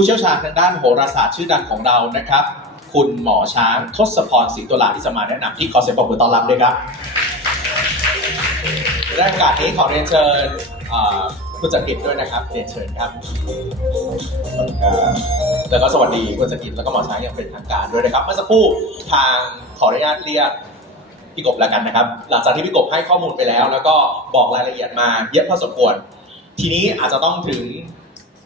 ผู้เชี่ยวชาญทางด้านโหราศาสตร์ชื่อดังของเรานะครับ คุณหมอช้างทศพรศรีตุลาที่จะมาแนะนำที่ขอเสียงปรบมือต้อนรับด้วยครับและโอกาสนี้ขอเรียนเชิญคุณจักริดด้วยนะครับเรียนเชิญครับแล้วก็สวัสดีคุณจักริดแล้วก็หมอช้างอย่างเป็นทางการด้วยนะครับ เมื่อสักครู่ทางขออนุญาตเรียกพี่กบแล้วกันนะครับ หลังจากที่พี่กบให้ข้อมูลไปแล้ว แล้วก็บอกรายละเอียดมาเยอะพอสมควร ทีนี้อาจจะต้องถึง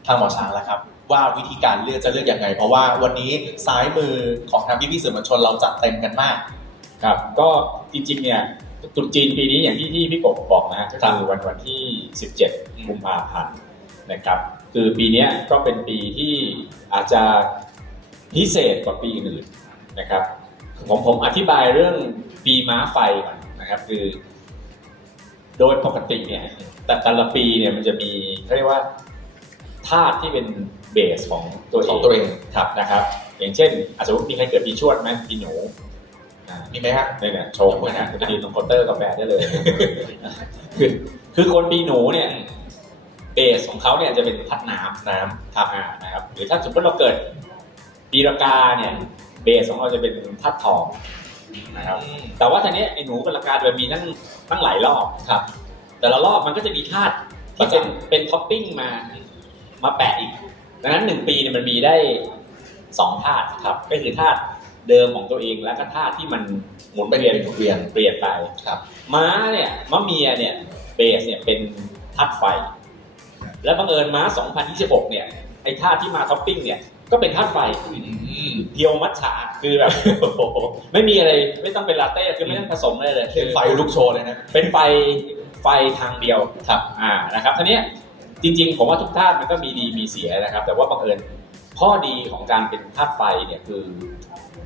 ทางหมอช้างแล้วครับ ว่าวิธีการเลือกจะเลือกยังไง เพราะว่าวันนี้ซ้ายมือของทางพี่ๆสื่อมวลชนเราจัดเต็มกันมาก ครับ ก็จริงๆเนี่ยตรุษจีนปีนี้อย่างที่ที่พี่กบบอกนะฮะก็ครับคือวันวันที่ 17กุมภาพันธ์นะครับ คือปีเนี้ยก็เป็นปีที่อาจจะพิเศษกว่าปีอื่นนะครับผมผมอธิบายเรื่องปีม้าไฟก่อนนะครับ คือ โดยปกติเนี่ยแต่แต่ละปีเนี่ยมันจะมีเขาเรียกว่า ธาตุที่เป็นเบสของตัวเอของงตัวเองครับนะครับ อย่างเช่นอาจจะมีใครเกิดปีชวดไหมปีหนูอ่ามีไหมฮะเนี่ยเนี่ยโชว์นะฮะจะยืนตรงเคาน์เตอร์กาแฟได้เลย คือคือคนปีหนูเนี่ยเบสของเขาเนี่ยจะเป็นพัดน้ำน้ำครับอ่านะครับหรือถ้าสมมติเราเกิดปีรากาเนี่ยเบสของเราจะเป็นธาตุทองนะครับแต่ว่าทีนี้ไอ้หนูกับรากาโดยมีตั้งตั้งหลายรอบครับ แต่ละรอบมันก็จะมีธาตุที่เป็นประจำเป็นท็อปปิ้งมา มาแปะอีก ดังนั้นหนึ่งปีเนี่ยมันมีได้สองธาตุครับ ก็คือธาตุเดิมของตัวเองแล้วก็ธาตุที่มันหมุนเป็นเวียนเป็นเวียนเปลี่ยนไปครับ ม้าเนี่ยมะเมียเนี่ยเบสเนี่ยเป็นธาตุไฟ และบังเอิญม้า 2026 เนี่ยไอ้ธาตุที่มาท็อปปิ้งเนี่ยก็เป็นธาตุไฟอืมเพียวมัทฉาคือแบบโอ้โหไม่มีอะไรไม่ต้องเป็นลาเต้คือไม่ต้องผสมอะไรเลยเป็นไฟลุกโชว์เลยนะเป็นไฟไฟทางเดียวครับอ่านะครับทีเนี้ย จริงๆ ผมว่าทุกธาตุมันก็มีดีมีเสียนะครับ แต่ว่าบังเอิญข้อดีของการเป็นธาตุไฟเนี่ยคือ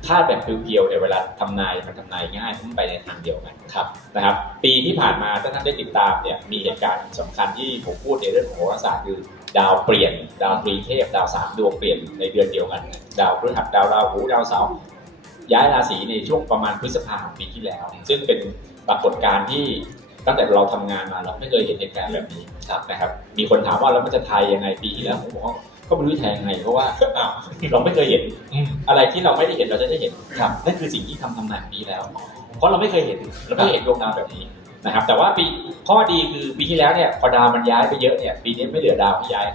ธาตุแบบเพียวๆเวลาทำนายมันทำนายง่ายมันไปในทางเดียวกันครับนะครับ ปีที่ผ่านมาถ้าท่านได้ติดตามเนี่ยมีเหตุการณ์สำคัญที่ผมพูดในเรื่องของโหราศาสตร์คือดาวเปลี่ยน ดาวตรีเทพดาวสามดวงเปลี่ยนในเดือนเดียวกัน ดาวพฤหัสดาวราหูดาวเสาร์ย้ายราศีในช่วงประมาณพฤษภาคมปีที่แล้ว ซึ่งเป็นปรากฏการณ์ที่ ตั้งแต่เราทำงานมาเราไม่เคยเห็นเหตุการณ์แบบนี้ครับนะครับ มีคนถามว่าแล้วมันจะทายยังไงปีที่แล้วผมบอกว่าก็ไม่รู้จะทายยังไงเพราะว่าอ้าวเราไม่เคยเห็นอืมอะไรที่เราไม่ได้เห็นเราจะได้เห็นครับนั่นคือสิ่งที่ทำทำนายปีแล้ว เพราะเราไม่เคยเห็นเราไม่เคยเห็นดวงดาวแบบนี้นะครับ แต่ว่าปีข้อดีคือปีที่แล้วเนี่ยพอดาวมันย้ายไปเยอะเนี่ยปีนี้ไม่เหลือดาวที่ย้าย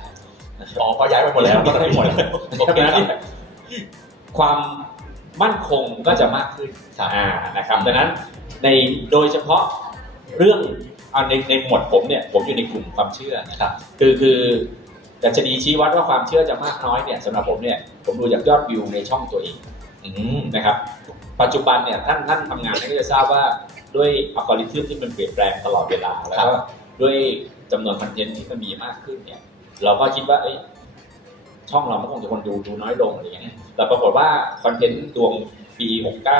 อ๋อเพราะย้ายไปหมดแล้วย้ายไปหมดแล้วโอเคดังนั้นครับเนี่ยความมั่นคงก็จะมากขึ้นครับอ่านะครับดังนั้นในโดยเฉพาะ เรื่องเอาในในหมวดผมเนี่ยผมอยู่ในกลุ่มความเชื่อนะครับคือคือดัชนีชี้วัดว่าความเชื่อจะมากน้อยเนี่ยสำหรับผมเนี่ยผมดูจากยอดวิวในช่องตัวเองนะครับ ปัจจุบันเนี่ยท่านท่านทำงานท่านก็จะทราบว่าด้วยอัลกอริทึมที่มันเปลี่ยนแปลงตลอดเวลาแล้วก็ด้วยจำนวนคอนเทนต์ที่มันมีมากขึ้นเนี่ย เราก็คิดว่าเอ้ยช่องเราก็คงจะคนดูดูน้อยลงอะไรอย่างเงี้ยแต่ปรากฏว่าคอนเทนต์ดวงปี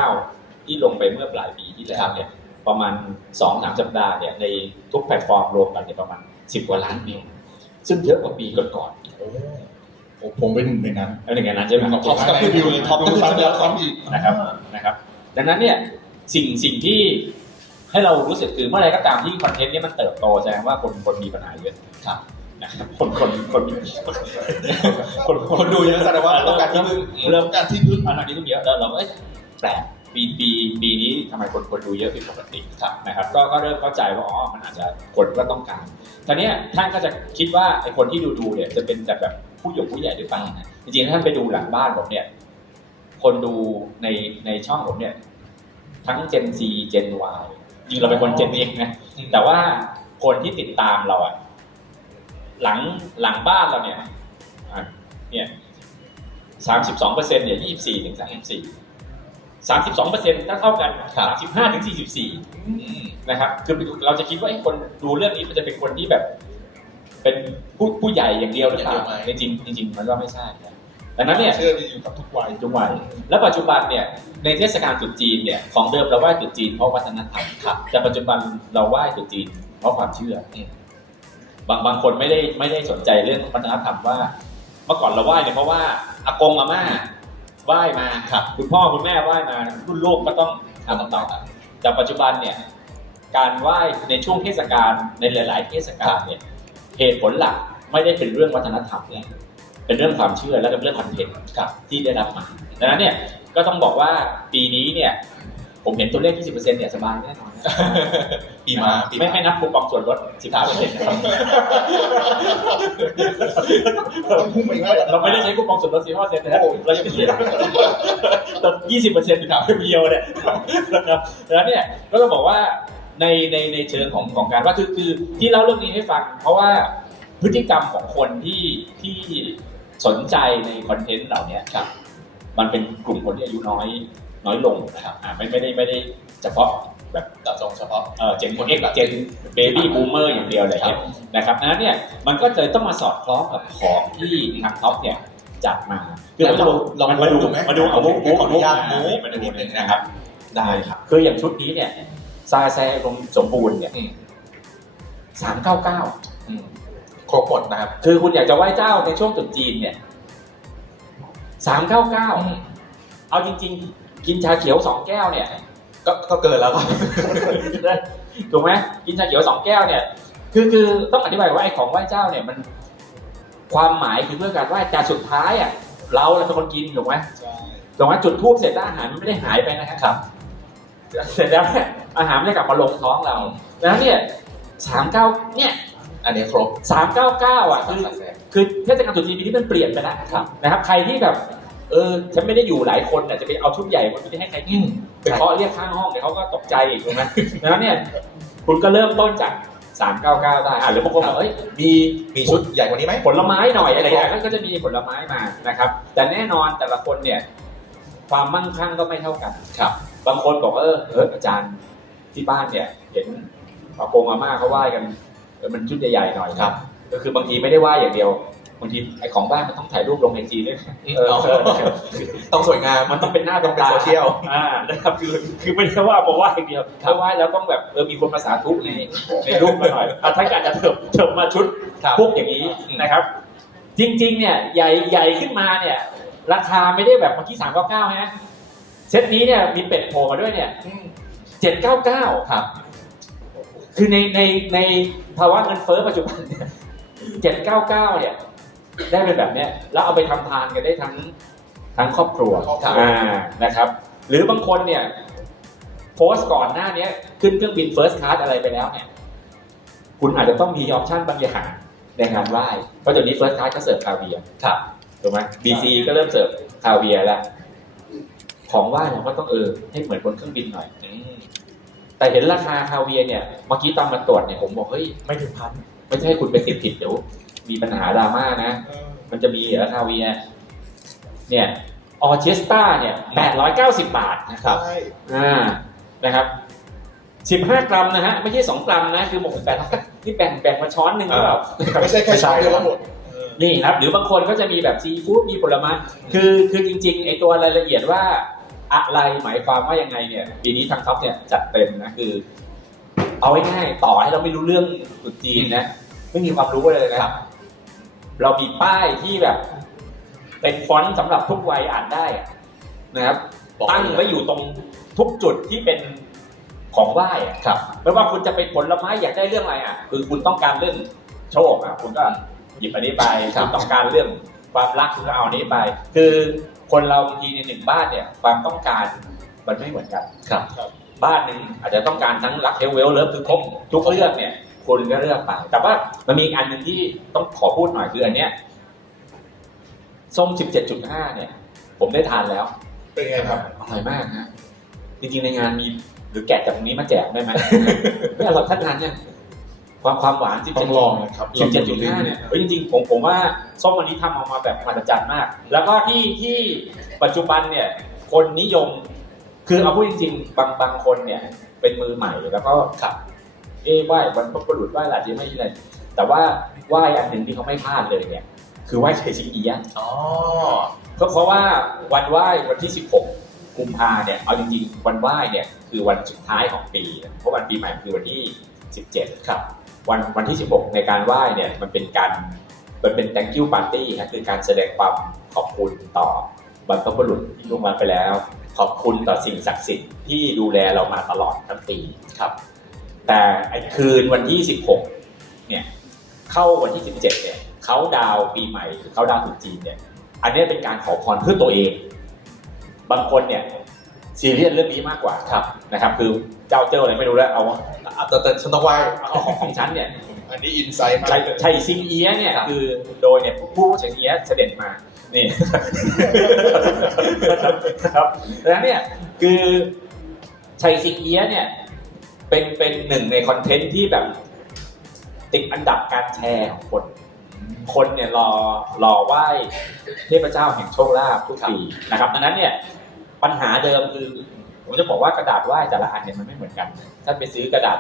69 ที่ลงไปเมื่อปลายปีที่แล้วเนี่ย ประมาณ2อสามสัปดาห์เนี่ยในทุกแพลตฟอร์มรวมกันเนี่ยประมาณ 10 กว่าล้านวิวซึ่งเยอะกว่าปีก่อนโอ้โอ้ผมเป็นหนึ่งในนั้นๆแล้วอย่างนั้นใช่ไหมท็อปสกับวิวเลยท็อปก็คือซ้ำแล้วซ้ำอีกนะครับนะครับ ดังนั้นเนี่ยสิ่งสิ่งที่ให้เรารู้สึกคือเมื่อไรก็ตามที่คอนเทนต์เนี้มันเติบโตแสดงว่าคนคนมีปัญหาเยอะครับนะครับคนคนคนคนคนดูเยอะแสดงว่าต้องการที่พึ่งเริ่มการที่พึ่งอันนั้นที่เยอะแล้วเราก็เอ้ยแปลก ปีปีปีนี้ทำไมคนคนดูเยอะผิดปกติครับนะครับก็ก็เริ่มเข้าใจว่าอ๋อมันอาจจะคนก็ต้องการทีเนี้ยท่านก็จะคิดว่าไอ้คนที่ดูดูเนี่ยจะเป็นแต่แบบผู้หยงผู้ใหญ่หรือเปล่านะจริงๆถ้าท่านไปดูหลังบ้านผมเนี่ยคนดูในในช่องผมเนี่ย ทั้ง Gen Z Gen Y จริงเราเป็นคน Gen X นะแต่ว่าคนที่ติดตามเราอะหลังหลังบ้านเราเนี่ยอะเนี่ยสามสิบสองเปอร์เซ็นต์เนี่ยยี่สิบสี่ถึงสามสิบสี่ สามสิบสองเปอร์เซ็นต์ถ้าเท่ากันสามสิบห้าถึงสี่สิบสี่นะครับคือเราจะคิดว่าไอ้คนดูเรื่องนี้มันจะเป็นคนที่แบบ เป็นผู้ผู้ใหญ่อย่างเดียวหรือเปล่าอย่างเดียวไหมจริงๆจริงๆมันก็ไม่ใช่นะดังนั้นเนี่ยเชื่อมีอยู่กับทุกวัยทุกวัยแล้วปัจจุบันเนี่ยในเทศกาลตรุษจีนเนี่ยของเดิมเราไหว้ตรุษจีนเพราะวัฒนธรรมครับแต่ปัจจุบันเราไหว้ตรุษจีนเพราะความเชื่ออมบางบางคนไม่ได้ไม่ได้สนใจเรื่องวัฒนธรรมว่า เมื่อก่อนเราไหว้เนี่ยเพราะว่าอากงอาม่า ไหว้มาครับคุณพ่อคุณแม่ไหว้มารุ่นลูกก็ต้องทำต่อแต่ปัจจุบันเนี่ยการไหว้ในช่วงเทศกาลในหลาย ๆ เทศกาลเนี่ยเหตุผลหลักไม่ได้เป็นเรื่องวัฒนธรรมเลยเป็นเรื่องความเชื่อและเป็นเรื่องคอนเทนต์ครับที่ได้รับมาดังนั้นเนี่ยก็ต้องบอกว่าปีนี้เนี่ย ผมเห็นตัวเลข 20%เนี่ยสบายแน่นอนนะปีม้าปีไม่ม้าไม่นับคูปองส่วนลด 15%นะครับต้องพุ่งไปอีกแล้วเหรอเราไม่ได้ใช้คูปองส่วนลด 15%นะครับเราจะเขียนแต่20%ถามเพียวเนี่ยนะครับดังนั้นเนี่ยก็ต้องบอกว่าในในในเชิงของของการว่าคือคือที่เล่าเรื่องนี้ให้ฟัง เพราะว่าพฤติกรรมของคนที่ที่สนใจในคอนเทนต์เหล่านี้ครับ มันเป็นกลุ่มคนที่อายุน้อย น้อยลงนะครับอ่าไม่ไม่ได้ไม่ได้เฉพาะแบบเจาะจงเฉพาะ เอ่อเจนคนเอ็กเจนเบบี้บูมเมอร์อย่างเดียวอะไรเงี้ยนะครับดังนั้นเนี่ยมันก็เลยต้องมาสอดคล้องกับของที่ทางท็อปเนี่ยจัดมาคือเราลองมาดูดูไหมมาดูเอามุกมุกขออนุญาตมุมุกมาดูนิดนึนิดนึงงนะนะคครัรับบได้ครับคืออย่างชุดนี้เนี่ยซาแซรมสมบูรณ์เนี่ยสามเก้าเก้าอืมครบหมดนะครับ คือคุณอยากจะไหว้เจ้าในช่วงตรุษจีนเนี่ยสามเก้าเก้าเอาจริง ๆ กินชาเขียวสองแก้วเนี่ย ก็ก็เกินแล้วครับถูกไหมกินชาเขียวสองแก้วเนี่ย คือคือต้องอธิบายว่าไอ้ของไหว้เจ้าเนี่ยมัน ความหมายคือเพื่อการไหว้แต่สุดท้ายอะเราเป็นคนกินถูกไหมใช่ถูกไหมจุดทูบเสร็จแล้วอาหารมันไม่ได้หายไปนะครับ เสร็จแล้วเนี่ยอาหารไม่ได้กลับมาลงท้องเราดังนั้นเนี่ยสามเก้าเนี่ยอันนี้ครบสามเก้าเก้าอะคือสามแสนคือเทศกาลตรุษจีนปีนี้มันเปลี่ยนไปแล้วครับนะครับ ใครที่แบบ เออฉันไม่ได้อยู่หลายคนน่ะจะไปเอาชุดใหญ่มาไม่ได้ให้ใครกินไปเคาะเรียกข้างห้องเดี๋ยวเขาก็ตกใจอีกถูกไหมดังนั้นเนี่ยคุณก็เริ่มต้นจาก 399 ได้อะหรือบางคนบอกเอ้ยมีมีชุดใหญ่กว่านี้ไหมผลไม้หน่อยอะไรอย่างเงี้ยก็จะมีผลไม้มานะครับ แต่แน่นอนแต่ละคนเนี่ย ความมั่งคั่งก็ไม่เท่ากันครับ บางคนบอกว่าเออเอออาจารย์ที่บ้านเนี่ย เห็นปากงอาม่าเขาไหว้กันเออมันชุดใหญ่ๆหน่อยครับ ก็คือบางทีไม่ได้ไหว้อย่างเดียว บางทีไอ้ของบ้านมันต้องถ่ายรูปลงในจีด้วยนะเออเอาเออต้องสวยงามมันต้องเป็นหน้าต้องเป็นตาโซเชียลอ่านะครับคือคือไม่ใช่ว่าบอกว่าอย่างเดียวถ้าว่าแล้วต้องแบบเออมีคนมาสาธุในในรูปมาหน่อยอะถ้าอยากจะเถิบเถิบมาชุดครับพวกอย่างนี้นะครับ จริง ๆ เนี่ยใหญ่ใหญ่ขึ้นมาเนี่ย ราคาไม่ได้แบบเมื่อกี้สามเก้าเก้าฮะเซตนี้เนี่ยมีเป็ดโผล่มาด้วยเนี่ยเจ็ดเก้าเก้าครับคือในในในภาวะเงินเฟ้อปัจจุบันเนี่ยเจ็ดเก้าเก้าเนี่ย ได้เป็นแบบเนี้ยแล้วเอาไปทำทานกันได้ทั้งทั้งครอบครัวครับอ่านะครับ หรือบางคนเนี่ยโพสต์ก่อนหน้าเนี้ยขึ้นเครื่องบินเฟิร์สคลาสอะไรไปแล้วเนี่ยคุณอาจจะต้องมีออปชั่นบางอย่างในงานไหว้เพราะเดี๋ยวนี้เฟิร์สคลาสก็เสิร์ฟคาเวียร์ครับถูกไหมบีซีก็เริ่มเสิร์ฟคาเวียร์แล้วของไหว้เราก็ต้องเออให้เหมือนบนเครื่องบินหน่อยอืมแต่เห็นราคาคาเวียร์เนี่ยเมื่อกี้ตอนมาตรวจเนี่ยผมบอกเฮ้ยไม่ถึงพันไม่ใช่ให้คุณไปติดผิดเดี๋ยว มีปัญหาดราม่านะเออมันจะมีเหรอคาเวียร์เนี่ยออเชสตาเนี่ยแปดร้อยเก้าสิบบาทนะครับใช่อ่านะครับสิบห้ากรัมนะฮะไม่ใช่สองกรัมนะคือหมกแปดนี่แบ่งแบ่งมาช้อนหนึ่งหรือเปล่าไม่ใช่แค่ช้อนเดียวแล้วหมดเออนี่ครับ หรือบางคนก็จะมีแบบซีฟู้ดมีผลไม้คือคือจริงๆไอตัวรายละเอียดว่าอะไรหมายความว่ายังไงเนี่ย ปีนี้ทางท็อปเนี่ยจัดเต็มนะคือ เอาไว้ง่ายๆต่อให้เราไม่รู้เรื่องตรุษจีนนะ ไม่มีความรู้เลยนะครับ เรามีป้ายที่แบบเป็นฟอนต์สำหรับทุกวัยอ่านได้อะนะครับบอกตั้งไว้อยู่ตรงทุกจุดที่เป็นของไหว้อะครับ ไม่ว่าคุณจะเป็นผลไม้อยากได้เรื่องอะไรอะ คือคุณต้องการเรื่องโชคอะคุณก็หยิบอันนี้ไปครับ คุณต้องการเรื่องความรักคุณก็เอาอันนี้ไป คือคนเราบางทีในหนึ่งบ้านเนี่ย ความต้องการมันไม่เหมือนกัน ครับ บ้านหนึ่งอาจจะต้องการทั้งรักเฮลเวลเลิฟคือครบทุกเรื่องเนี่ย คุณก็เลือกไป แต่ว่ามันมีอีกอันหนึ่งที่ต้องขอพูดหน่อยคืออันเนี้ยส้ม 17.5 เนี่ย ผมได้ทานแล้ว เป็นไงครับ อร่อยมากฮะจริงๆในงานมีหรือแกะจากตรงนี้มาแจกได้ไหม ไม่อร่อยท่านทานยังความความหวานต้องลองนะครับ17 17.5เนี่ยเฮ้ยจริงๆผมผมว่าส้มวันนี้ทำออกมาแบบมหัศจรรย์มาก แล้วก็ที่ที่ปัจจุบันเนี่ย คนนิยม คือเอาพูดจริงๆบางบางคนเนี่ย เป็นมือใหม่แล้วก็ครับ เอ้ไหว้วันพระบุรุษไหว้หลานจีไม่ใช่เลยแต่ว่าไหว้อันหนึ่งที่เขาไม่พลาดเลยเนี่ยคือไหว้เฉยชิงเอียะอ๋อเพราะเพราะว่าวันไหว้วันที่ 16 กุมภาเนี่ยเอาจริงๆวันไหว้เนี่ยคือวันสุดท้ายของปี เพราะวันปีใหม่คือวันที่ 17 ครับ วันวันที่ 16 ในการไหว้เนี่ยมันเป็นการมันเป็น thank you party นะคือการแสดงความขอบคุณต่อบรรพบุรุษที่ล่วงลับไปแล้ว ขอบคุณต่อสิ่งศักดิ์สิทธิ์ที่ดูแลเรามาตลอดทั้งปีครับ แต่ไอ้คืนวันที่ 16 เนี่ย เข้าวันที่ 17 เนี่ยเขาดาวน์ปีใหม่หรือเขาดาวน์ตรุษจีนเนี่ย อันเนี้ยเป็นการขอพรเพื่อตัวเอง บางคนเนี่ยซีเรียสเรื่องนี้มากกว่าครับนะครับ คือเจ้าเจ้าอะไรไม่รู้แล้วเอาอาจจะแต่ฉันต้องไหว้เอาของของฉันเนี่ยอันนี้อินไซต์มากชัยชัยซิงเอียะเนี่ยครับคือโดยเนี่ยผู้ชัยซิงเอียะเสด็จมานี่ครับดังนั้นเนี่ยคือชัยซิงเอียะเนี่ย เป็นเป็นหนึ่งในคอนเทนต์ที่แบบ ติดอันดับการแชร์ของคน คนเนี่ยรอรอไหว้เทพเจ้าแห่งโชคลาภทุกปีนะครับดังนั้นเนี่ยปัญหาเดิมคือผมจะบอกว่ากระดาษไหว้แต่ละอันเนี่ยมันไม่เหมือนกันถ้าไปซื้อกระดาษ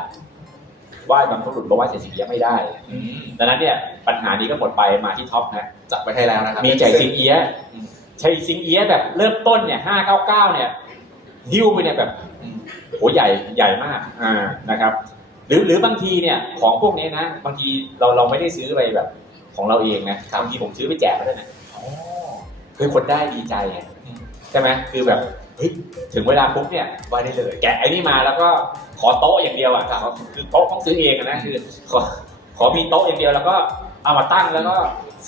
ไหว้บรรพบุรุษมาไหว้เศรษฐีไม่ได้อืมดังนั้นเนี่ยปัญหานี้ก็หมดไปมาที่ท็อปนะจัดไว้ให้แล้วนะครับมีใจซิงเอียะอืมชัยซิงเอียะแบบเริ่มต้นเนี่ยห้าเก้าเก้าเนี่ยหิ้วไปเนี่ยแบบอืม โหใหญ่ใหญ่มากอ่านะครับ หรือหรือบางทีเนี่ยของพวกนี้นะบางทีเราเราไม่ได้ซื้อไปแบบ ของเราเองนะบางทีผมซื้อไปแจกก็ได้นะอ๋อคือคนได้ดีใจไงอืมใช่ไหมคือแบบเฮ้ยถึงเวลาปุ๊บเนี่ยไหว้ได้เลย แกะไอ้นี่มาแล้วก็ขอโต๊ะอย่างเดียวอะขอคือโต๊ะต้องซื้อเองอะนะคือขอขอมีโต๊ะอย่างเดียวแล้วก็เอามาตั้งแล้วก็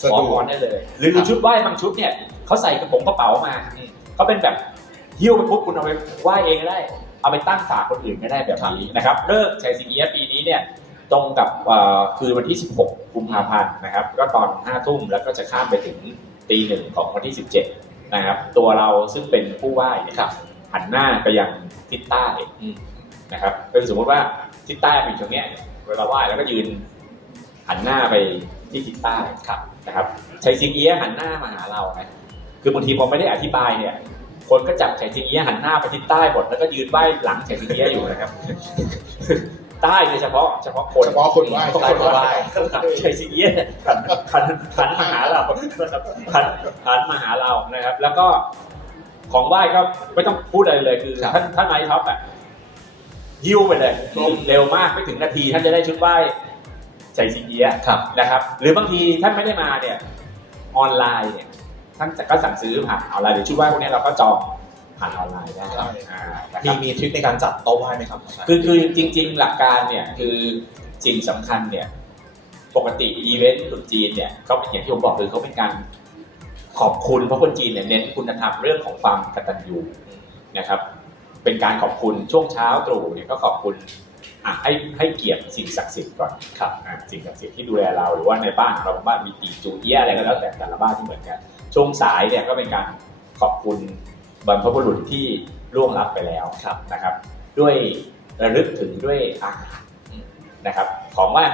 สะขอดวพกรได้เลยหรือหรือชุดไหว้บางชุดเนี่ยเขาใส่กระโป๋องกระเป๋ามาเขาเป็นแบบหิ้วไปปุ๊บคุณเอาไปไหว้เองก็ได้ เอาไปตั้งฝากคนอื่นก็ได้แบบนี้นะครับเลิกชัยสิงเอียะปีนี้เนี่ยตรงกับเอ่อคืนวันที่ 16 กุมภาพันธ์นะครับ ก็ตอน 5 ทุ่มแล้วก็จะข้ามไปถึงตีหนึ่งของวันที่ 17 นะครับ ตัวเราซึ่งเป็นผู้ไหว้เนี่ยครับหันหน้าไปยังทิศใต้อืมนะครับเป็นสมมติว่าทิศใต้เป็นตรงเนี้ยเวลาไหว้แล้วก็ยืนหันหน้าไปที่ทิศใต้ครับนะครับชัยซิงเอียะหันหน้ามาหาเรานะคือบางทีพอไม่ได้อธิบายเนี่ย คนก็จับชัยซิงเอียะหันหน้าไปทิศใต้หมดแล้วก็ยืนไหว้หลังชัยซิงเอียะอยู่นะครับ ใต้โดยเฉพาะเฉพาะคนเฉพาะคนไหว้เฉพาะคนไหว้ชัยซิงเอียะหันหันหันมาหาเราหันหันมาหาเรานะครับ แล้วก็ของไหว้ก็ไม่ต้องพูดอะไรเลยคือครับท่านท่านไนท์ท็อปอะยิ้วไปเลยเร็วมากไม่ถึงนาทีท่านจะได้ชุดไหว้ชัยซิงเอียะครับนะครับ หรือบางทีท่านไม่ได้มาเนี่ย ออนไลน์เนี่ย ท่านก็สั่งซื้อผ่านออนไลน์หรือชุดไหว้พวกนี้เราก็จองผ่านออนไลน์ได้ใช่อ่านะคมีรับมีทริคในการจัดโต๊ะไหว้ไหมครับคือคือจริง ๆ หลักการเนี่ยคือสิ่งสำคัญเนี่ยปกติอีเวนต์ตรุษจีนเนี่ยก็เป็นอย่างที่ผมบอกคือเขาเป็นการขอบคุณเพราะคนจีนเนี่ยเน้นคุณธรรมเรื่องของความกตัญญูนะครับ เป็นการขอบคุณช่วงเช้าตรู่เนี่ยก็ขอบคุณอะให้ให้เกียรติสิ่งศักดิ์สิทธิ์ก่อนครับอะสิ่งศักดิ์สิทธิ์ที่ดูแลเราหรือว่าในบ้านของเราบางบ้านมีตีจูเอี้ยอะไรก็แล้วแต่แต่ละบ้านที่เหมือนกัน ช่วงสายเนี่ยก็เป็นการขอบคุณบรรพบุรุษที่ล่วงลับไปแล้วครับนะครับ ด้วยระลึกถึงด้วยอาหารนะครับ ของไหว่า